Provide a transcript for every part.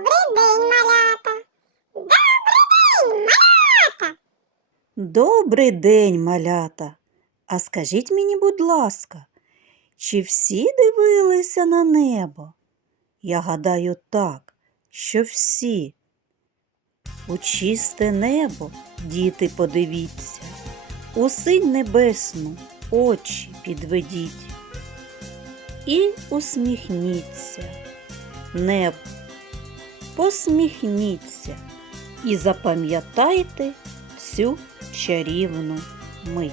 Добрий день, малята. Добрий день, малята. Добрий день, малята. А скажіть мені, будь ласка, чи всі дивилися на небо? Я гадаю так, що всі. У чисте небо, діти, подивіться, у синь небесну очі підведіть. І усміхніться, небо, посміхніться і запам'ятайте цю чарівну мить.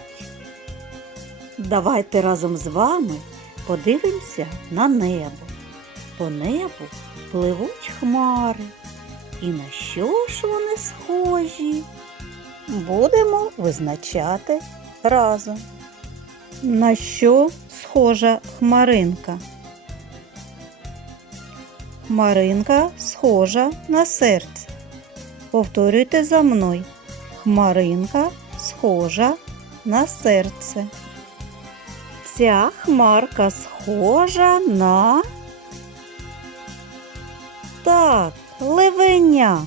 Давайте разом з вами подивимося на небо. По небу пливуть хмари. І на що ж вони схожі? Будемо визначати разом. На що схожа хмаринка? Хмаринка схожа на серце. Повторюйте за мною. Хмаринка схожа на серце. Ця хмарка схожа на. Так, левеня.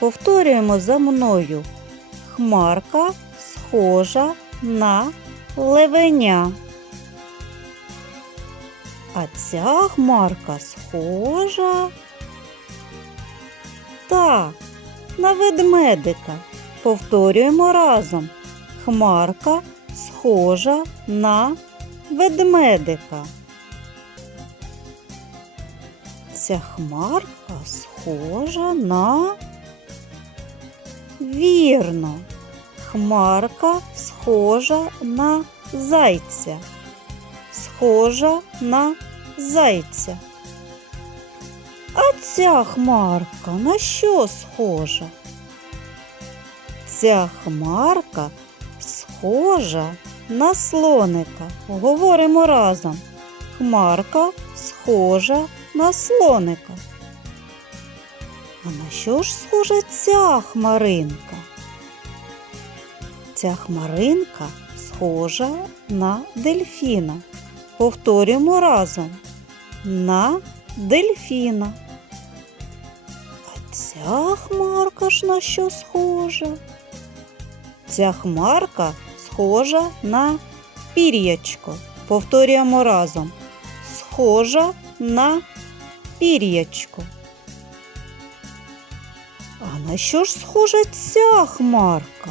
Повторюємо за мною. Хмарка схожа на левеня. А ця хмарка схожа. Так, на ведмедика. Повторюємо разом. Хмарка схожа на ведмедика. Ця хмарка схожа на. Вірно. Хмарка схожа на зайця. Схожа на зайця. А ця хмарка на що схожа? Ця хмарка схожа на слоника. Говоримо разом. Хмарка схожа на слоника. А на що ж схожа ця хмаринка? Ця хмаринка схожа на дельфіна. Повторюємо разом. На дельфіна. А ця хмарка ж на що схожа? Ця хмарка схожа на пір'ячко. Повторюємо разом. Схожа на пір'ячко. А на що ж схожа ця хмарка?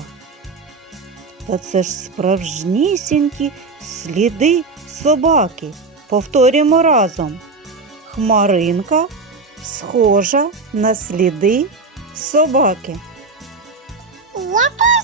Та це ж справжнісінькі сліди собаки. Повторюємо разом. Хмаринка схожа на сліди собаки. Яка